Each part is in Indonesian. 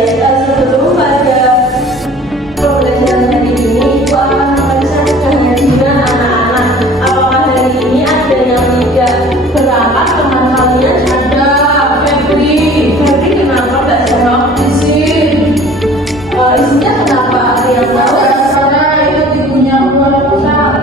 baik, sebelum pada pembelajaran hari ini, Ibu akan mempersiapkan dengan anak-anak. Apakah hari ini ada yang tidak berangkat teman kalian? Ada Febri. Febri kenapa Mbak Sarah izin? Izinnya kenapa? Ada yang tahu? Karena itu ibunya pulang.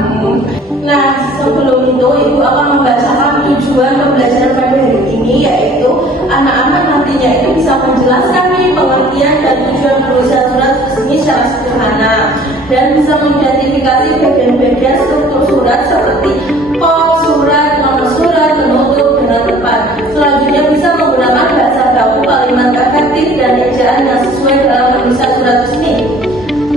Nah, sebelum itu Ibu akan membacakan tujuan pembelajaran pada hari ini, yaitu anak-anak nantinya itu bisa menjelaskan nih pengertian dan tujuan penulisan surat resmi secara sederhana dan bisa mengidentifikasi bagian-bagian struktur surat seperti kop, surat, nomor surat, penutup, dengan tepat. Selanjutnya bisa menggunakan bahasa baku, kalimat efektif, dan ejaan yang sesuai dalam penulisan surat resmi.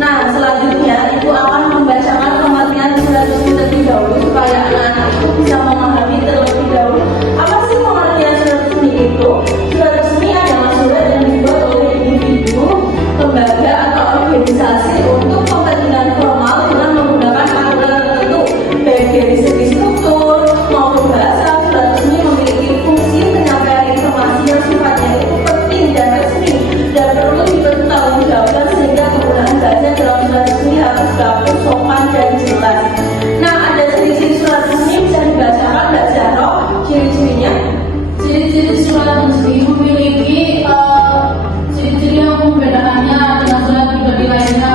Nah, selanjutnya Ibu akan membacakan pengertian surat resmi terlebih dahulu supaya anak-anak itu bisa memahami terlebih dahulu apa sih pengertian surat resmi itu. Surat resmi adalah surat yang dibuat oleh individu, lembaga, atau organisasi untuk kepentingan formal dengan menggunakan aturan tertentu, baik dari segi struktur maupun bahasa. Surat resmi memiliki fungsi penyampaian informasi yang sifatnya itu penting dan resmi dan perlu dipertanggungjawabkan, sehingga penggunaan bahasa dalam surat resmi harus baku, sopan, dan jelas. Nah, ada ciri-ciri surat resmi, bisa dibacakan Mbak Zahra ciri-cirinya? Ciri-ciri surat resmi memiliki ciri-ciri yang membedakannya dengan surat pribadi lainnya.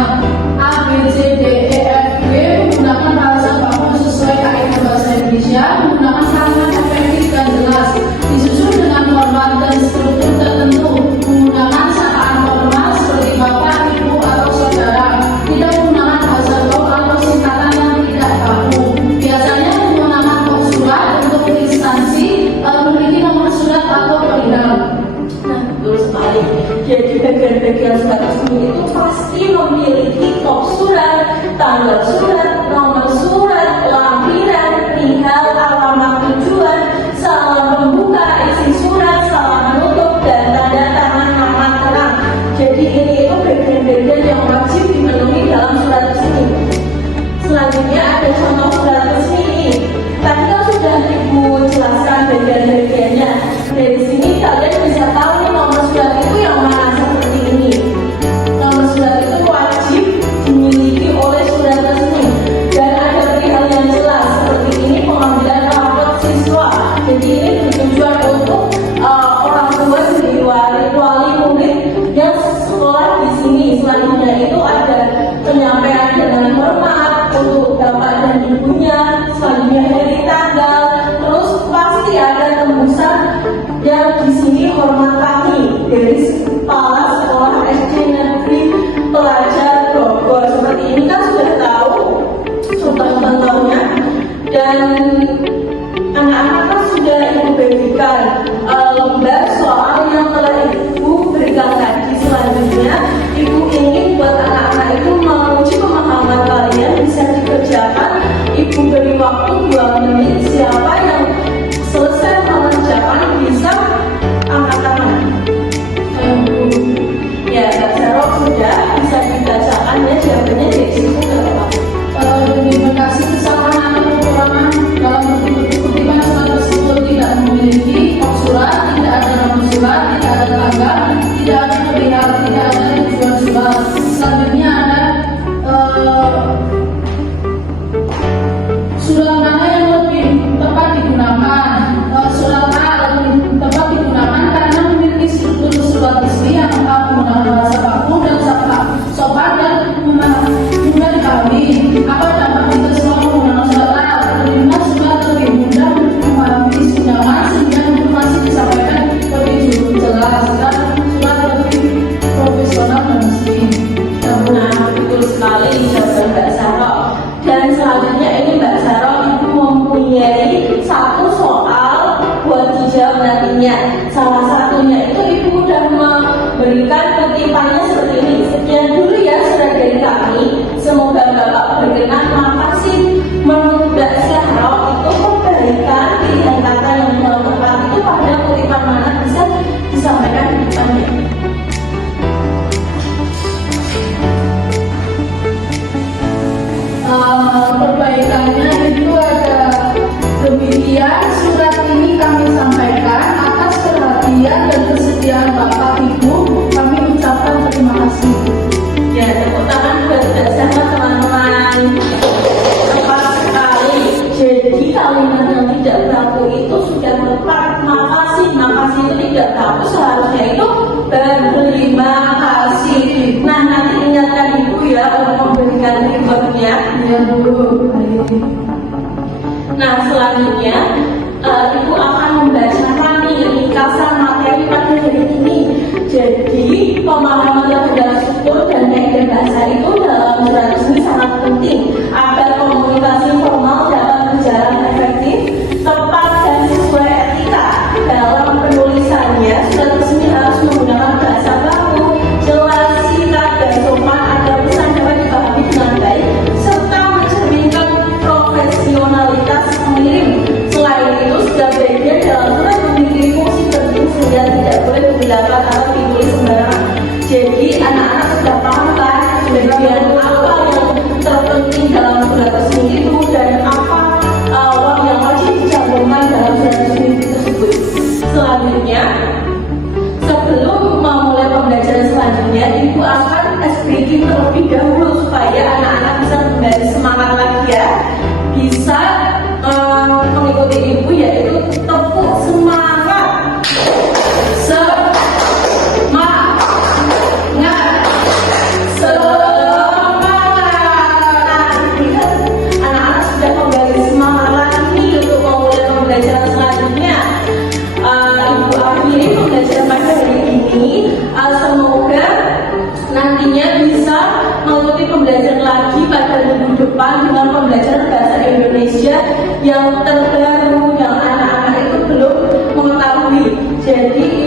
A, B, C, D, E, F, G menggunakan bahasa baku sesuai kaidah bahasa Indonesia, menggunakan kalimat efektif dan jelas, disusun dengan format dan struktur tertentu, menggunakan sapaan formal seperti bapak, ibu, atau saudara, tidak menggunakan bahasa baku atau singkatan yang tidak baku. Biasanya menggunakan kop surat untuk instansi, memiliki nomor surat atau perihal. Nah, betul sekali. Jadi bagian-bagian surat resmi itu pasti memiliki kop surat, tanggal surat, nomor surat, lampiran, perihal, alamat tujuan, salam pembuka, isi surat, salam penutup, dan tanda tangan nama terang. Jadi ini itu bagian-bagian yang wajib dipenuhi dalam surat resmi. Selanjutnya ada contoh surat resmi ini. Tadi kan sudah Ibu jelaskan bagian-bagiannya. Dari sini kalian bisa tahu nih nomor surat itu yang mana seperti ini. Nomor surat itu wajib dimiliki oleh surat resmi dan ada perihal yang jelas seperti ini, pengambilan rapot siswa. Jadi ini bertujuan untuk orang tua jadi wali murid yang sekolah di sini. Selanjutnya itu ada penyampaian dengan hormat untuk bapak dan ibunya. Selanjutnya hari tanggal, terus pasti ada tembusan yang di sini hormat kami dari kepala sekolah SD Negeri Pelajar Bogor. Seperti ini kan sudah tahu contoh-contohnya, dan anak-anak kan sudah Ibu bagikan lembar soal yang telah Ibu berikan tadi. Selanjutnya Ibu ingin buat anak-anak itu menguji pemahaman kalian, bisa dikerjakan. Ibu beri waktu 2 menit. Siapa yang selesai mengerjakan bisa angkat tangan. Ya, Mbak Sarok sudah bisa dibacakan ya jawabannya dari situ. Terima kasih kesalahan atau kekurangan dalam kutipan surat tersebut tidak memiliki kop surat, tidak ada nomor surat, tidak ada tanggal, tidak ada perihal, tidak ada tujuan surat. Selanjutnya ada surat mana yang lebih tepat digunakan. Surat A lebih tepat digunakan karena memiliki struktur surat resmi yang lengkap, menggunakan bahasa baku dan sopan dan mudah dipahami. Apa dampak jika semua menggunakan surat A? Terima surat lebih mudah memahami isi undangan sehingga informasi disampaikan lebih jelas dan surat lebih profesional dan resmi. Nah, betul sekali jawaban Mbak Sarok. Dan selanjutnya ini Mbak Sarok, Ibu mempunyai satu soal buat dijawab nantinya. Salah satunya itu Ibu sudah memberikan kutipannya seperti ini. Sekian dulu ya surat dari kami. Semoga Bapak berkenan. Makasih. Menurut Mbak Sarok itu kebaikan pilihan kata yang tepat itu pada kutipan mana, bisa disampaikan di depannya. Perbaikannya itu ada demikian. Surat ini kami sampaikan atas perhatian dan kesediaan Bapak Ibu. Kami ucapkan ya Bu. Nah, selanjutnya Ibu akan membacakan nih ringkasan materi pada hari ini. Jadi, pemahaman terhadap struktur dan kaidah bahasa itu dalam surat resmi sangat penting agar komunikasi formal dapat berjalan efektif, tepat, dan sesuai etika. Dalam penulisannya, surat resmi harus menggunakan bahasa baku, jelas, singkat, dan sopan agar pesan dapat dipahami dengan baik, serta mencerminkan profesionalitas pengirim. Selain itu, setiap bagian dalam surat memiliki fungsi penting sehingga tidak boleh digunakan atau ditulis sembarangan. Jadi, anak-anak sudah paham kan bagian apa yang terpenting dalam surat resmi itu dan apa yang wajib dicantumkan dalam surat resmi tersebut. Selanjutnya, sebelum memulai pembelajaran selanjutnya, Ibu akan speaking terlebih dahulu supaya anak-anak bisa kembali semangat lagi ya. Bisa mengikuti Ibu, yaitu tepuk semangat. Semangat. Anak-anak sudah kembali semangat lagi untuk memulai pembelajaran selanjutnya. Ibu akhiri pembelajaran pada hari ini. Semoga nantinya bisa mengikuti pembelajaran lagi pada minggu depan dengan pembelajaran bahasa Indonesia yang terbaru yang anak-anak itu belum mengetahui. Jadi